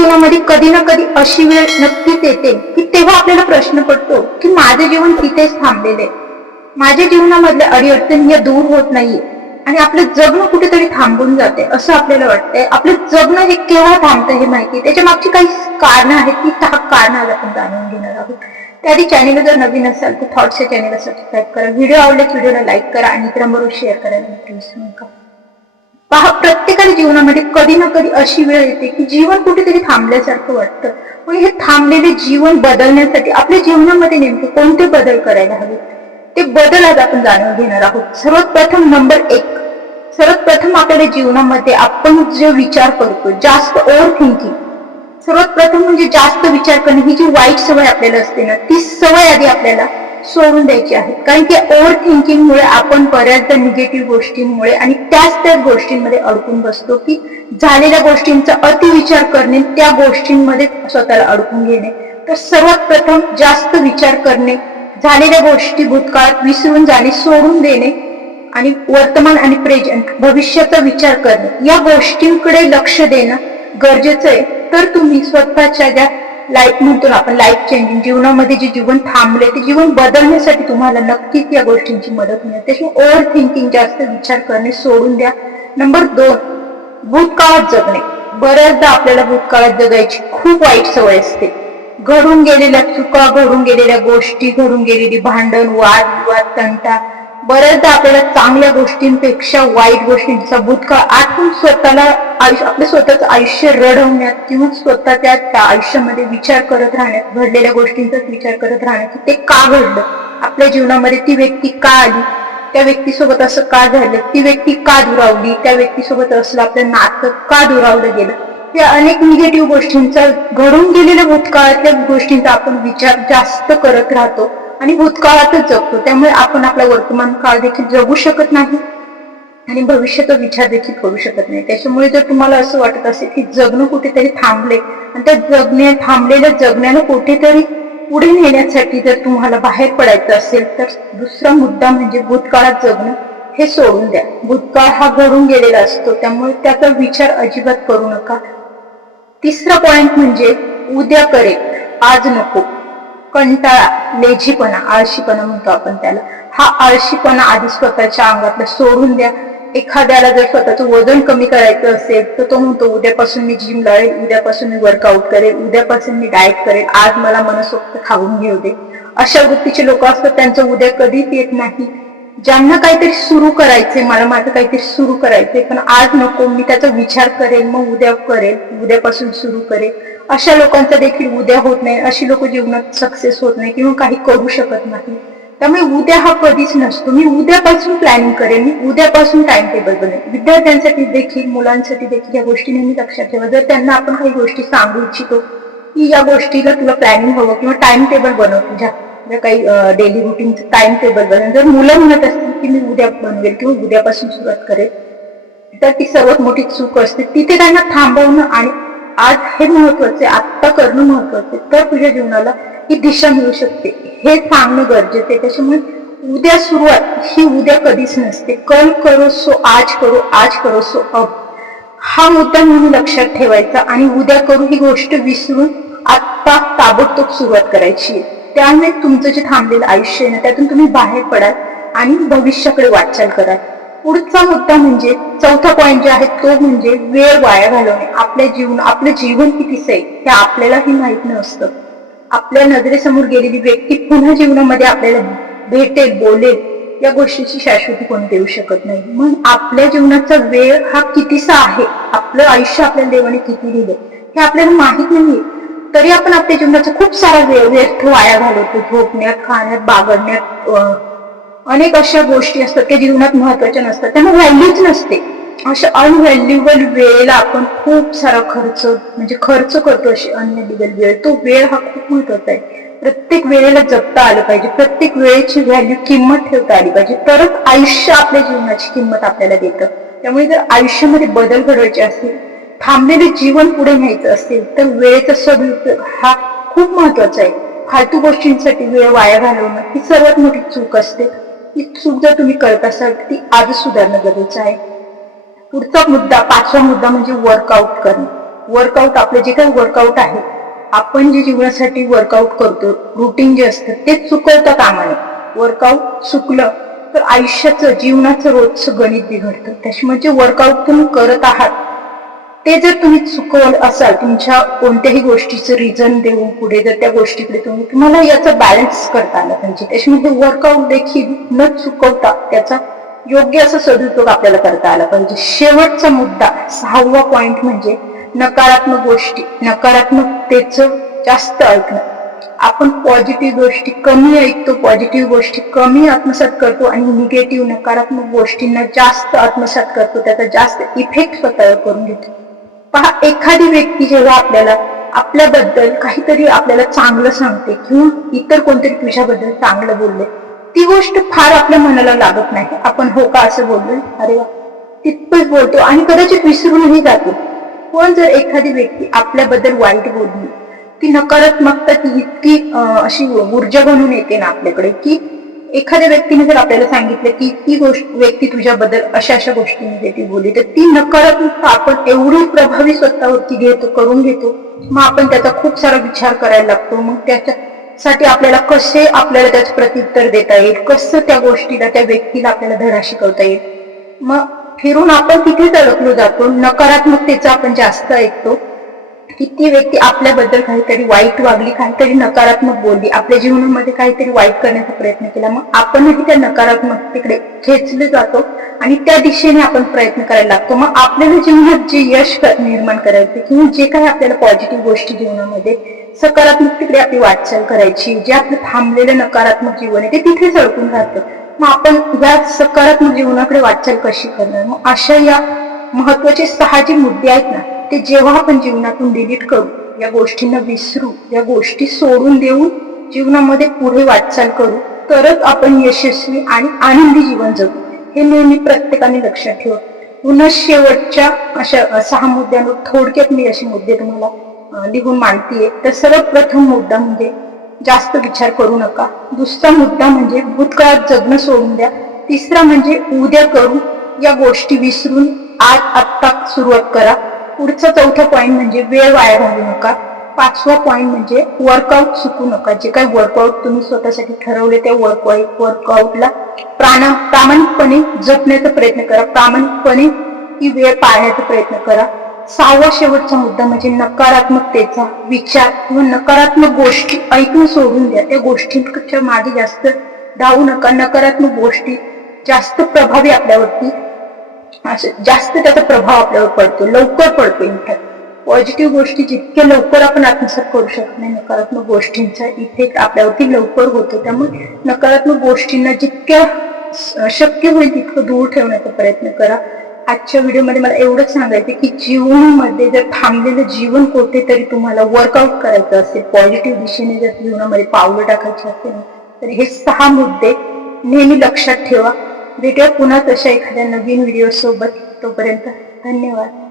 जीवनामध्ये कधी ना कधी अशी वेळ नक्कीच येते की तेव्हा आपल्याला प्रश्न पडतो की माझे जीवन तिथेच थांबलेले. माझ्या जीवनामधल्या अडीअडचणी या दूर होत नाहीये. आणि आपलं जगणं कुठेतरी थांबून जाते असं आपल्याला वाटतंय. आपलं जगणं हे केव्हा थांबतं हे माहिती त्याच्या मागची काही कारणं आहेत ती दहा कारणं आज आपण जाणून घेणार आहोत. त्याआधी चॅनेल जर नवीन असाल तर थॉट्स या चॅनेलला सबस्क्राईब करा. व्हिडिओ आवडल्यास व्हिडिओला लाईक करा आणि इतरांबरोबर शेअर करायला नक्की विसरू नका पहा प्रत्येकाच्या जीवनामध्ये कधी ना कधी अशी वेळ येते की जीवन कुठेतरी थांबल्यासारखं वाटतं. पण हे थांबलेले जीवन बदलण्यासाठी आपल्या जीवनामध्ये नेमके कोणते बदल करायला हवे ते बदल आज आपण जाणून घेणार आहोत. सर्वात प्रथम नंबर एक. सर्वात प्रथम आपल्या जीवनामध्ये आपण जे विचार करतो जास्त ओव्हर थिंकिंग सर्वात प्रथम म्हणजे जास्त विचार करणे ही जी वाईट सवय आपल्याला असते ना ती सवय आधी आपल्याला सोडून द्यायची आहे. कारण की ओव्हर थिंकिंगमुळे आपण बऱ्याचदा निगेटिव्ह गोष्टींमुळे आणि त्याच त्या गोष्टींमध्ये अडकून बसतो की झालेल्या गोष्टींचा अतिविचार करणे त्या गोष्टींमध्ये स्वतःला अडकून घेणे. तर सर्वात प्रथम जास्त विचार करणे झालेल्या गोष्टी भूतकाळात विसरून जाणे सोडून देणे आणि वर्तमान आणि प्रेझेंट भविष्याचा विचार करणे. या गोष्टींकडे लक्ष देणं गरजेचं आहे. तर तुम्ही स्वतःच्या ज्या लाईफ म्हणतो ना आपण लाईफ चेंजिंग जीवनामध्ये जे जीवन थांबले ते जीवन बदलण्यासाठी तुम्हाला नक्कीच या गोष्टींची मदत मिळेल. त्याच्यामुळे ओव्हर थिंकिंग जास्त विचार करणे सोडून द्या. नंबर दोन भूतकाळात जगणे. बऱ्याचदा आपल्याला भूतकाळात जगायची खूप वाईट सवय असते. घडून गेलेल्या चुका घडून गेलेल्या गोष्टी घडून गेलेली भांडण वाद विवाद तंटा बऱ्याचदा आपल्याला चांगल्या गोष्टींपेक्षा वाईट गोष्टींचा भूतकाळ आठवून स्वतःला आयुष्य आपलं स्वतःचं आयुष्य रडवण्यात किंवा स्वतः त्या आयुष्यामध्ये विचार करत राहण्यात घडलेल्या गोष्टींचाच विचार करत राहण्यात ते का घडलं? आपल्या जीवनामध्ये ती व्यक्ती का आली? त्या व्यक्तीसोबत असं का झालं? ती व्यक्ती का दुरावली? त्या व्यक्तीसोबत असलं आपलं नातं का दुरावलं गेलं? या अनेक निगेटिव्ह गोष्टींचा घडून गेलेल्या भूतकाळातल्या गोष्टींचा आपण विचार जास्त करत राहतो. आणि भूतकाळातच जगतो. त्यामुळे आपण आपला वर्तमान काळ देखील जगू शकत नाही आणि भविष्याचा विचार देखील करू शकत नाही. त्याच्यामुळे जर तुम्हाला असं वाटत असेल की जगणं कुठेतरी थांबले आणि त्या जगण्या थांबलेल्या जगण्याला कुठेतरी पुढे नेण्यासाठी जर तुम्हाला बाहेर पडायचं असेल तर दुसरा मुद्दा म्हणजे भूतकाळात जगणं हे सोडून द्या. भूतकाळ हा घडून गेलेला असतो. त्यामुळे त्याचा विचार अजिबात करू नका. तिसरा पॉइंट म्हणजे उद्या करेल आज नको. कंटाळा लेझीपणा आळशीपणा म्हणतो आपण त्याला. हा आळशीपणा आधी स्वतःच्या अंगातला सोडून द्या. एखाद्याला जर स्वतःचं वजन कमी करायचं असेल तर तो म्हणतो उद्यापासून मी जिम लावेल उद्यापासून मी वर्कआउट करेल उद्यापासून मी डाएट करेल आज मला मनसोक्त खाऊन घेऊ दे. अशा वृत्तीचे लोक असतात त्यांचं उद्या कधीच येत नाही. ज्यांना काहीतरी सुरू करायचंय मला माझं काहीतरी सुरू करायचंय पण आज नको मी त्याचा विचार करेल मग उद्या करेल उद्यापासून सुरू करेल. अशा लोकांचा देखील उद्या होत नाही अशी लोक जीवनात सक्सेस होत नाही किंवा काही करू शकत नाही. त्यामुळे उद्या हा कधीच नसतो. मी उद्यापासून प्लॅनिंग करेन. मी उद्यापासून टाइम टेबल बनेल विद्यार्थ्यांसाठी देखील मुलांसाठी देखील या गोष्टी नेहमी लक्षात ठेवा. जर त्यांना आपण काही गोष्टी सांगू इच्छितो की या गोष्टीला तुला प्लॅनिंग हवं किंवा टाइम टेबल बनव तुझ्या. काही डेली रुटीनचं टाइम टेबल बनवेल. जर मुलं म्हणत असतील की मी उद्या बनवेल किंवा उद्यापासून सुरुवात करेल तर ती सर्वात मोठी चूक असते. तिथे त्यांना थांबवणं आणि आज हे महत्त्वाचे आत्ता करणं महत्त्वाचे. तर तुझ्या जीवनाला ही दिशा मिळू शकते. हे सांगणं गरजेचं आहे. त्याच्यामुळे उद्या सुरुवात ही उद्या कधीच नसते. कल करो सो आज करो आज करो सो अब. हा मुद्दा म्हणून लक्षात ठेवायचा आणि उद्या करू ही गोष्ट विसरून आत्ता ताबडतोब सुरुवात करायची आहे. त्यामुळे तुमचं जे थांबलेलं आयुष्य आहे ना त्यातून तुम्ही बाहेर पडाल आणि भविष्याकडे वाटचाल कराल. पुढचा मुद्दा म्हणजे चौथा पॉईंट जे आहे तो म्हणजे वेळ वाया घालवणे. आपल्या जीवन आपलं जीवन कितीच आहे हे आपल्यालाही माहीत नसतं. आपल्या नजरेसमोर गेलेली व्यक्ती पुन्हा जीवनामध्ये आपल्याला भेटेल बोलेल या गोष्टीची शाश्वती कोणी देऊ शकत नाही. मग आपल्या जीवनाचा वेळ हा कितीसा आहे आपलं आयुष्य आपल्याला देवाने किती दिलं हे आपल्याला माहीत नाही तरी आपण आपल्या जीवनाचा खूप सारा वेळ व्यर्थ वाया घालवतो. झोपण्यात खाण्यात बागडण्यात अं, अनेक अशा गोष्टी असतात त्या जीवनात महत्त्वाच्या नसतात. त्यांना व्हॅल्यूच नसते. अशा अनव्हॅल्युएबल वेळेला आपण खूप सारा खर्च म्हणजे खर्च करतो अशी अनव्हॅल्युएबल वेळ. तो वेळ हा खूप महत्त्वाचा आहे. प्रत्येक वेळेला जपता आलं पाहिजे. प्रत्येक वेळेची व्हॅल्यू किंमत ठेवता आली पाहिजे. तरच आयुष्य आपल्या जीवनाची किंमत आपल्याला देतं. त्यामुळे जर आयुष्यामध्ये बदल घडवायचे असतील थांबलेले जीवन पुढे न्यायचं असेल तर वेळेचा सदुपयोग हा खूप महत्त्वाचा आहे. फालतू गोष्टींसाठी वेळ वाया घालवणं ही सर्वात मोठी चूक असते. ती सुद्धा तुम्ही करत असाल ती आधी सुधारणं गरजेचं आहे. पुढचा मुद्दा पाचवा मुद्दा म्हणजे वर्कआउट करणे. वर्कआउट आपलं जे काही वर्कआउट आहे आपण जे जीवनासाठी वर्कआउट करतो रुटीन जे असतं ते चुकवता कामा नये. वर्कआउट चुकलं तर आयुष्याचं जीवनाचं रोजचं गणित बिघडतं. त्याच्यामुळे जे वर्कआउट तुम्ही करत आहात ते जर तुम्ही चुकवलं असाल तुमच्या कोणत्याही गोष्टीचं रिझन देऊन पुढे जर त्या गोष्टीकडे तुम्ही तुम्हाला याचा बॅलन्स करता आला पाहिजे. त्याच्यामध्ये वर्कआउट देखील न चुकवता त्याचा योग्य असा सदुपयोग आपल्याला करता आला पाहिजे. शेवटचा मुद्दा सहावा पॉइंट म्हणजे नकारात्मक गोष्टी नकारात्मकतेचं जास्त ऐकणं. आपण पॉझिटिव्ह गोष्टी कमी ऐकतो पॉझिटिव्ह गोष्टी कमी आत्मसात करतो आणि निगेटिव्ह नकारात्मक गोष्टींना जास्त आत्मसात करतो त्याचा जास्त इफेक्ट स्वतःवर करून घेतो. पहा एखादी व्यक्ती जेव्हा आपल्याला आपल्याबद्दल काहीतरी आपल्याला चांगलं सांगते किंवा इतर कोणतरी तुझ्याबद्दल चांगलं बोलले ती गोष्ट फार आपल्या मनाला लागत नाही. आपण हो का असं बोललो अरे वा तितपत बोलतो आणि कदाचित विसरूनही जातो. पण जर एखादी व्यक्ती आपल्याबद्दल वाईट बोलली ती नकारात्मकता ती इतकी अशी ऊर्जा बनून येते ना आपल्याकडे की एखाद्या व्यक्तीने जर आपल्याला सांगितलं की ती गोष्ट व्यक्ती तुझ्याबद्दल अशा अशा गोष्टींमध्ये ती बोलली तर ती नकारात्मकता आपण एवढी प्रभावी स्वतःवरती घेतो करून घेतो मग आपण त्याचा खूप सारा विचार करायला लागतो. मग त्याच्यासाठी आपल्याला कसे आपल्याला त्याचं प्रत्युत्तर देता येईल? कसं त्या गोष्टीला त्या व्यक्तीला आपल्याला धडा शिकवता येईल? मग फिरून आपण तिथेच अडकलो जातो. नकारात्मकतेचा आपण जास्त ऐकतो. की ती व्यक्ती आपल्याबद्दल काहीतरी वाईट वागली काहीतरी नकारात्मक बोलली आपल्या जीवनामध्ये काहीतरी वाईट करण्याचा प्रयत्न केला मग आपणही त्या नकारात्मकतेकडे खेचले जातो आणि त्या दिशेने आपण प्रयत्न करायला लागतो. मग आपल्याला जीवनात जे यश निर्माण करायचे किंवा जे काही आपल्याला पॉझिटिव्ह गोष्टी जीवनामध्ये सकारात्मक तिकडे आपली वाटचाल करायची जे आपलं थांबलेलं नकारात्मक जीवन आहे ते तिथेच अडकून राहतं मग आपण या सकारात्मक जीवनाकडे वाटचाल कशी करणार? मग अशा या महत्त्वाचे सहा जे मुद्दे आहेत ना ते जेव्हा आपण जीवनातून डिलीट करू या गोष्टींना विसरू या गोष्टी सोडून देऊन जीवनामध्ये पुढे वाटचाल करू तरच आपण यशस्वी आणि आनंदी जीवन जगू. हे नेहमी प्रत्येकाने लक्षात ठेवा. पुन्हा शेवटच्या अशा सहा मुद्द्यांवर थोडक्यात मी असे मुद्दे तुम्हाला लिहून मांडतीये. तर सर्वप्रथम मुद्दा म्हणजे जास्त विचार करू नका. दुसरा मुद्दा म्हणजे भूतकाळात जगणं सोडून द्या. तिसरा म्हणजे उद्या करू या गोष्टी विसरून आज आत्ता सुरुवात करा. पुढचा चौथा पॉईंट म्हणजे वेळ वाया घालू नका. पाचवा पॉईंट म्हणजे वर्कआउट चुकू नका. जे काही वर्कआउट तुम्ही स्वतःसाठी ठरवले त्या वर्कआउट वर्कआउटला प्राण प्रामाणिकपणे जपण्याचा प्रयत्न करा. प्रामाणिकपणे ती वेळ पाळण्याचा प्रयत्न करा. सहावा शेवटचा मुद्दा म्हणजे नकारात्मकतेचा विचार किंवा नकारात्मक गोष्टी ऐकून सोडून द्या. त्या गोष्टींच्या मागे जास्त धावू नका. नकारात्मक गोष्टी जास्त प्रभावी आपल्यावरती जास्त त्याचा प्रभाव आपल्यावर पडतो लवकर पडतो इम्पॅक्ट पॉझिटिव्ह गोष्टी जितक्या लवकर आपण आत्मसात करू शकत नाही नकारात्मक गोष्टींचा इफेक्ट आपल्यावरती लवकर होतो. त्यामुळे नकारात्मक गोष्टींना जितक्या शक्य होईल तितकं दूर ठेवण्याचा प्रयत्न करा. आजच्या व्हिडिओमध्ये मला एवढंच सांगायचं की जीवनामध्ये जर थांबलेलं जीवन कुठेतरी तुम्हाला वर्कआउट करायचं असेल पॉझिटिव्ह दिशेने जर जीवनामध्ये पावलं टाकायची असेल तर हे सहा मुद्दे नेहमी लक्षात ठेवा. भेटूया पुन्हा तशा एखाद्या नवीन व्हिडिओ सोबत. तोपर्यंत धन्यवाद.